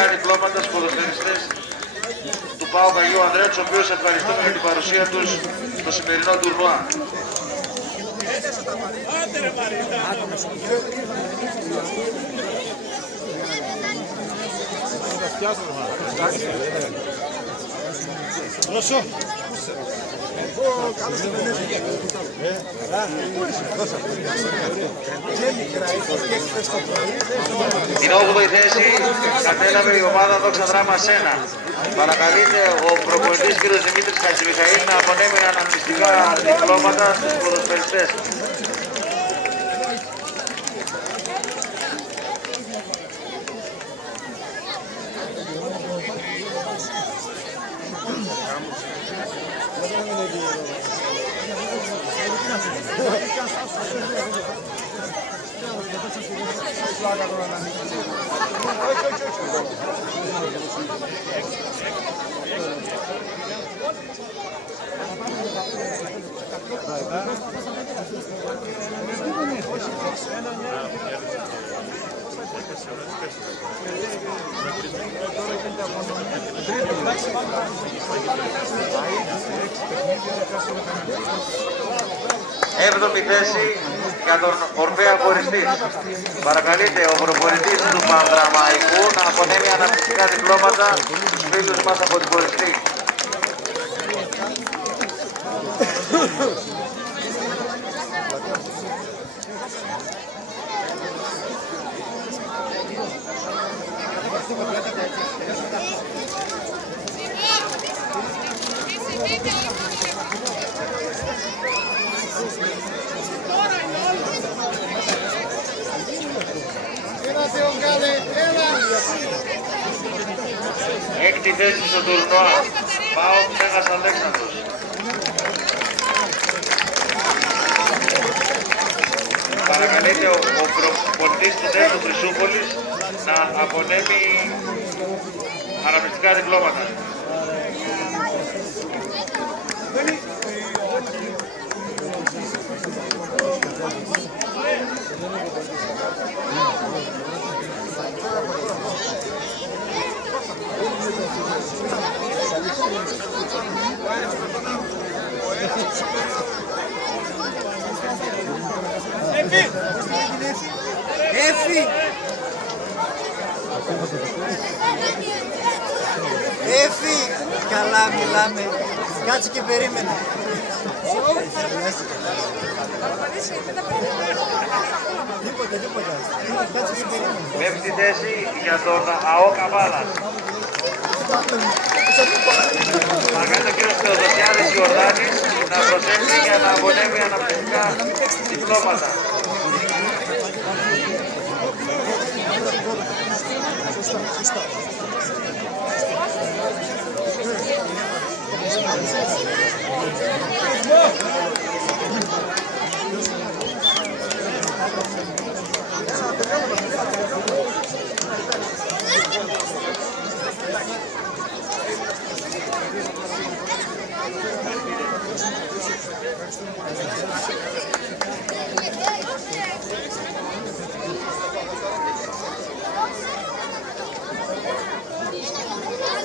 αναμνηστικά διπλώματα στους ποδοσφαιριστές του ΠΑΟΚ Αγίου Ανδρέου, τους οποίους ευχαριστούμε για την παρουσία τους στο σημερινό τουρνουά. Την 8η θέση κατέλαβε η ομάδα Δόξα Δράμα Σένα. Παρακαλείται ο προπονητής κ. Δημήτρης Χατζημιχαήλ να απονέμει αναμνηστικά διπλώματα στους ποδοσφαιριστές. Έβδομη θέση για τον Ορφέα Φοριστή. Παρακαλείται ο προπονητής του Πανδραμαϊκού να απονέμει αναπτυξικά διπλώματα στους φίλους μας από την Φοριστή. Έκτη θέση στο τουρνουά, ΠΑΟΚ Μέγας Αλέξανδρος. Παρακαλείται ο προπονητής του Δέντου Χρυσούπολης να απονέμει αναμνηστικά διπλώματα. Έφη! Έφη! Καλά μιλάμε. Κάτσε και περίμενε. Τίποτα. Κάτσε και περίμενε. Πέμπτη θέση για τον ΑΟ Καβάλας. Παρακαλώ ο κύριος Θεοδοσιάδης Ιορδάνης να προσέλθει για να απονέμει αναπτυξικά διπλώματα.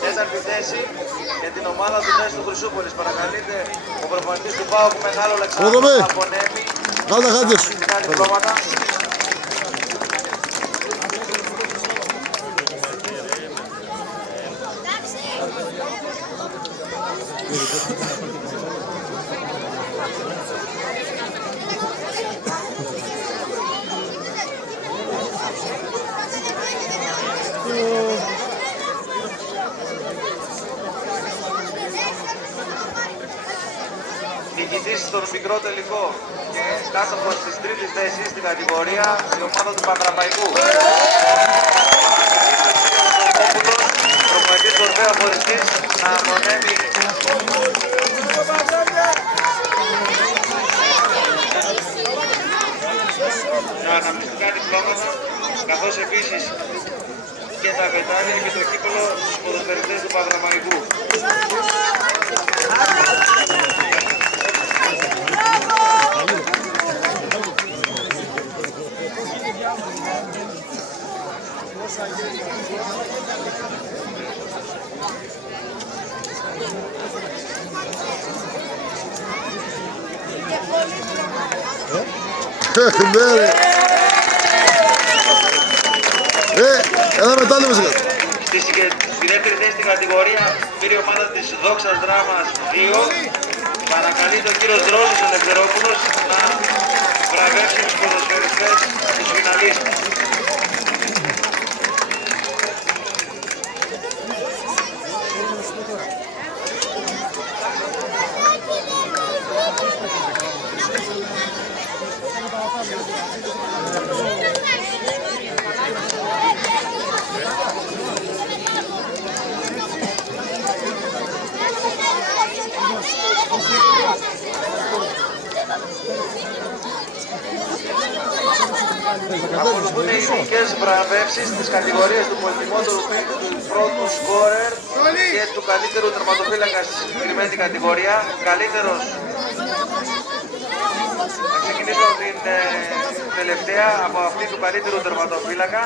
Τέταρτη θέση για την ομάδα του Νέστου Χρυσούπολης. Παρακαλείται ο προπονητής του ΠΑΟΚ Μεγάλο Αλεξάνδρου να απονέμει αναπτυξικά διπλώματα. Νικητής στον μικρό τελικό και κάτοχος της τρίτης θέσης στην κατηγορία η ομάδα του Πανδραμαϊκού. Προπονητής του Ορφέα Φοριστής να απονέμει τα αναμνηστικά διπλώματα, καθώς επίσης και τα μετάλλια και το κύπελο στους ποδοσφαιριστές του Πανδραμαϊκού. Ναι, ρε. Έλα μετά λέμε σιγά. Στη δεύτερη θέση στην κατηγορία πήρε η ομάδα της Δόξας Δράμας 2. Παρακαλεί τον κύριο Δρόσος Ελευθερόπουλος να βραβεύσει τους ποδοσφαιριστές τους φιναλίστες. Ακολουθούν οι ειδικές βραβεύσεις της κατηγορίας του πολυτιμότερου παίκτη, του πρώτου σκόρερ και του καλύτερου τερματοφύλακα στη συγκεκριμένη κατηγορία. Καλύτερος. Θα ξεκινήσω την τελευταία από αυτή του καλύτερου τερματοφύλακα.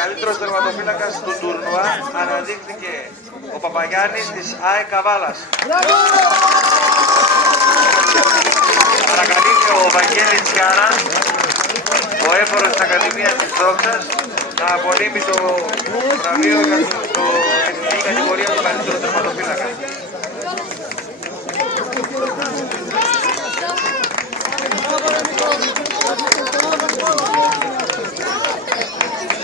Καλύτερος τερματοφύλακας του τουρνουά αναδείχθηκε ο Παπαγιάννης της ΑΕ Καβάλας. Παρακαλείται ο Βαγγέλης Τσιάρα, ο έφορος της Ακαδημίας της Δόξας, να απονείμει το βραβείο για την κατηγορία του καλύτερου τερματοφύλακα.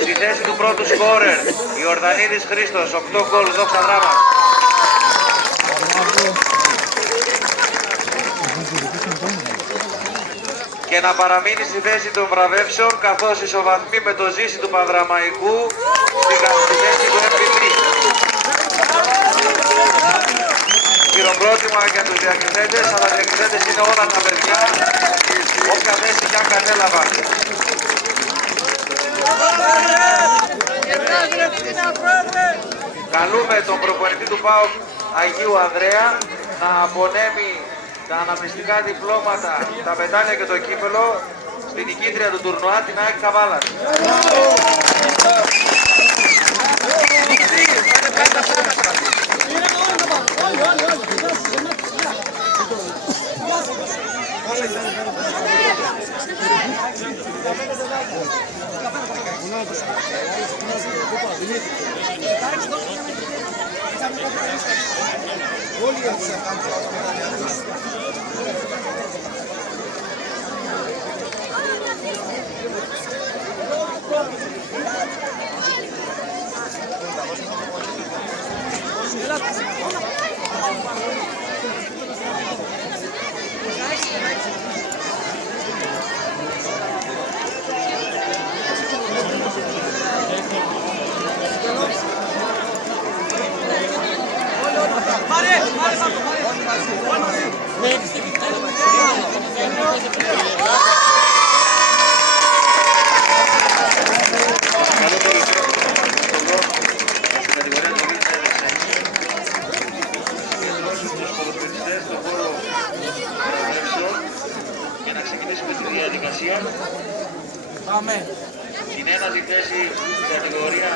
Στη θέση του πρώτου σκόρερ, Ιορδανίδης Χρήστος, 8 γκολ, Δόξα Δράμας. Και να παραμείνει στη θέση των βραβεύσεων, καθώς ισοβαθμεί με το Ζήση του Παδραμαϊκού στη θέση του MVP. Χειροκρότημα για τους διακριθέντες, αλλά οι διακριθέντες είναι όλα τα παιδιά, όποια θέση κι αν κατέλαβαν. Καλούμε τον προπονητή του ΠΑΟΚ Αγίου Ανδρέα να απονέμει τα αναμνηστικά διπλώματα, τα μετάλλια και το κύπελο στην νικήτρια του τουρνουά, την ΑΕΚ Καβάλας. Για να ξεκινήσουμε τη διαδικασία. Την ένατη θέση στην κατηγορία